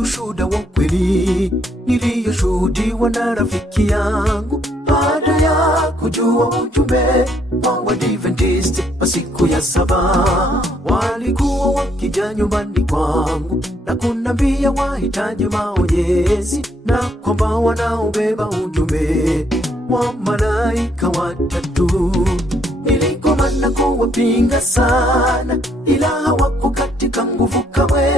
Ushuhuda wa kweli niliyoshuhudiwa na rafiki yangu baada ya kujua ujumbe wa Waadventista wa siku ya saba. Walikuwa wakija nyumbani kwangu na kuniambia wahitaji maonyezi na kwamba wanaobeba ujumbe wa malaika watatu. Nilikomana kuwapinga sana, ila hawako katika nguvu kamwe.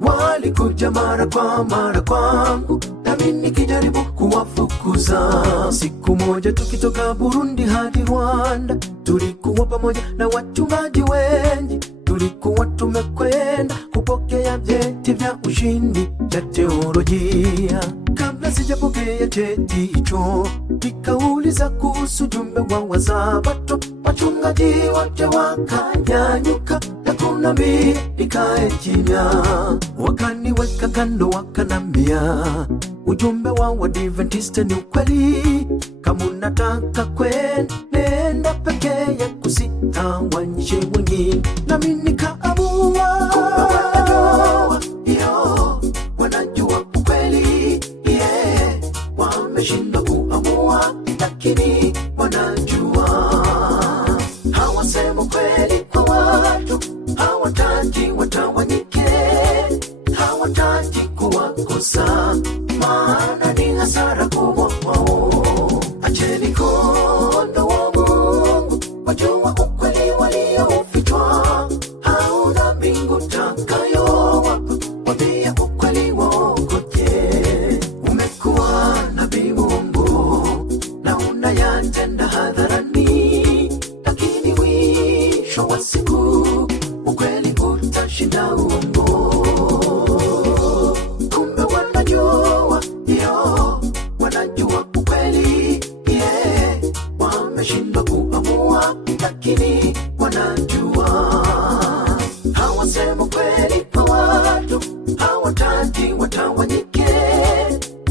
Walikuja mara kwa mara kwangu, nami nikijaribu kuwafukuza. Siku moja tukitoka Burundi hadi Rwanda, tulikuwa pamoja na wachungaji wengi. Tulikuwa tumekwenda kupokea vyeti vya ushindi vya teolojia. Kabla sijapokea cheti hicho, nikauliza kuhusu ujumbe wa Sabato. Wachungaji wote wakanyanyuka na kuniambia nikae kimya. Wakaniweka kando wakanambia, ujumbe wa Waadventista ni ukweli. Kama unataka kwenda, nenda peke yako, usitawanyishe wengine. Nami nikaamua wanajua ukweli, wameshindwa kuamua, lakini wanajua. Hawasema kweli kwa watu, hawataki watawanyike, hawataki kuwakosa, maana ni hasara kubwa kwao. Acheni kondoo wa Mungu wajua ukweli waliofichwa, hauna mbingu takayowapa, wambia ukweli wokoje. Umekuwa nabii Mungu na unayatenda hadharani, lakini mwisho wa siku ukweli utashinda uongo. Kumbe wanajua, wanajua ukweli, wameshindwa kuamua, lakini wanajua. Hawasema kweli kwa watu, hawataki watawanyike,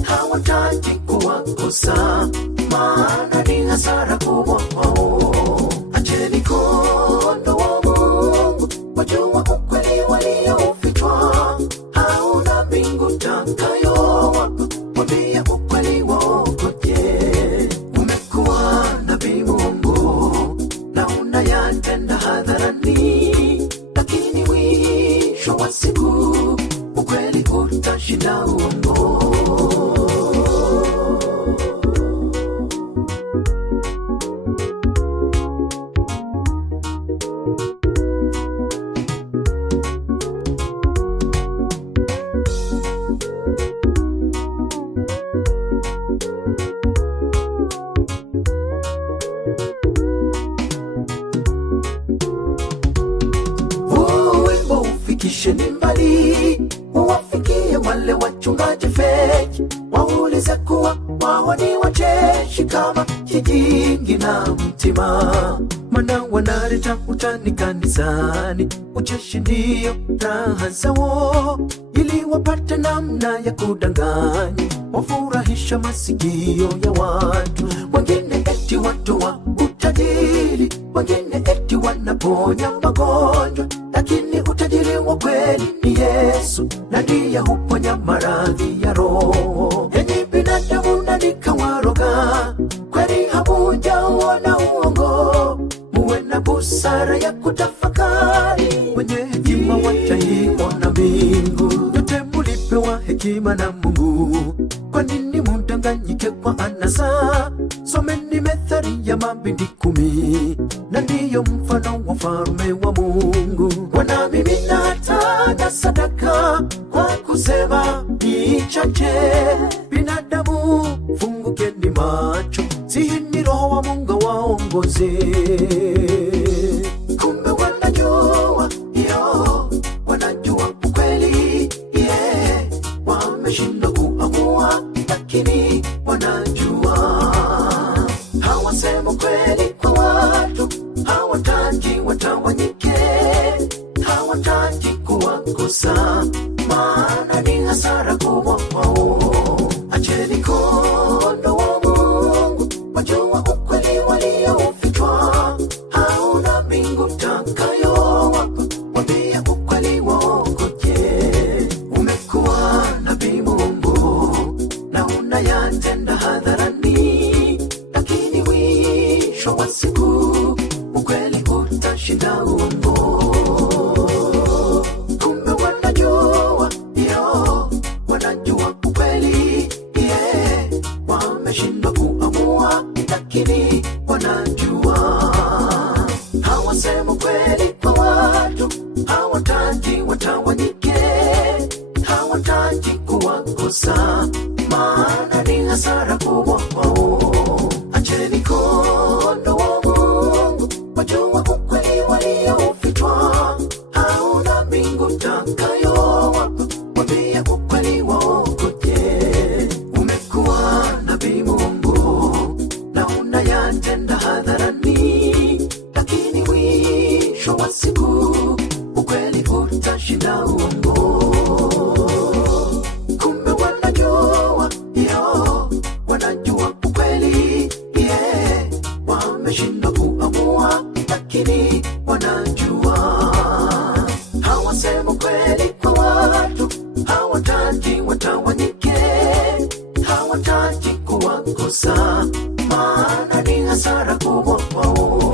hawataki kuwakosa, maana ni hasara kubwa kwao. Acheni kondoo wa Mungu wajua ukweli waliofichwa, hauna mbingu takayowapa, wambia ukweli wokoje. Umekuwa nabii Mungu na unayatenda hadharani, lakini mwisho wa siku ukweli utashinda uongo. Ufikisheni mbali, uwafikie wale wachungaji feki, waulize kuwa wao ni wacheshi kama kijingi na mtima. Maana wanaleta utani kanisani, ucheshi ndio raha zao, ili wapate namna ya kudanganya, wafurahisha masikio ya watu. Wengine eti watu wa utajiri, wengine eti wanaponya magonjwa, lakini utajiri wa kweli ni Yesu, na ndiye huponya maradhi ya roho. Enyi binadamu na nikawaroga, kweli hamujaona uongo, muwe na busara ya kutafakari. Wenye hekima wataiona mbingu, yote mulipewa hekima na Mungu. Kwa nini mudanganyike kwa anasa? Someni Methali ya mabinti 10, na ndiyo mfano wa ufalme wa Mungu. Wanamimina hata na sadaka kwa kusema ni chache. Binadamu fungukeni macho, sihi ni Roho wa Mungu waongoze. Kumbe wanajua, wanajua ukweli, wameshindwa kuamua, lakini wanajua. Hawasema kweli kwa watu, hawataki watawanyike, hawataki kuwakosa, maana ni hasara kubwa kwao. Acheni unayatenda hadharani, lakini mwisho wa siku ukweli utashinda uongo. Kumbe wanajua, yo, wanajua ukweli, yeah. Wameshindwa kuamua, lakini wanajua. Hawasema kweli kwa watu, hawataki watawanyike, hawataki kuwakosa, maana ni hasara kubwa kwao. Acheni kondoo wa Mungu wajua ukweli waliofichwa, hauna mbingu takayowapa, waambie ukweli waokoke. Umekuwa nabii Mungu na unayatenda hadharani, lakini mwisho wa siku ukweli utashinda uongo. Kumbe wanajua, yo, wanajua ukweli, yeah. Wameshindwa kuamua, lakini wanajua. Hawasema kweli kwa watu, hawataki watawanyike, hawataki kuwakosa, maana ni hasara kubwa kwao.